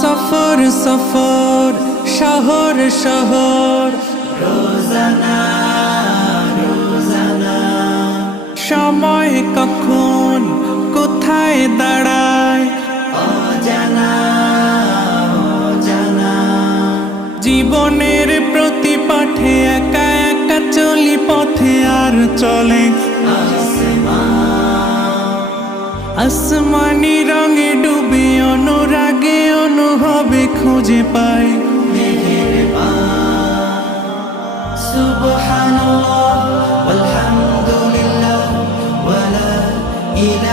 সফর সফর শহর শহর রোজানা রোজানা সময় কখন কোথায় দাঁড়ায় অজানা অজানা জীবনের প্রতি পাঠে একা একা চলি পথে আর চলে আসমানি রঙে ডুবে অনুরাগে অনুভবে খুঁজে পাই সুবহানাল্লাহ ওয়ালহামদুলিল্লাহ ওয়ালা ইলাহা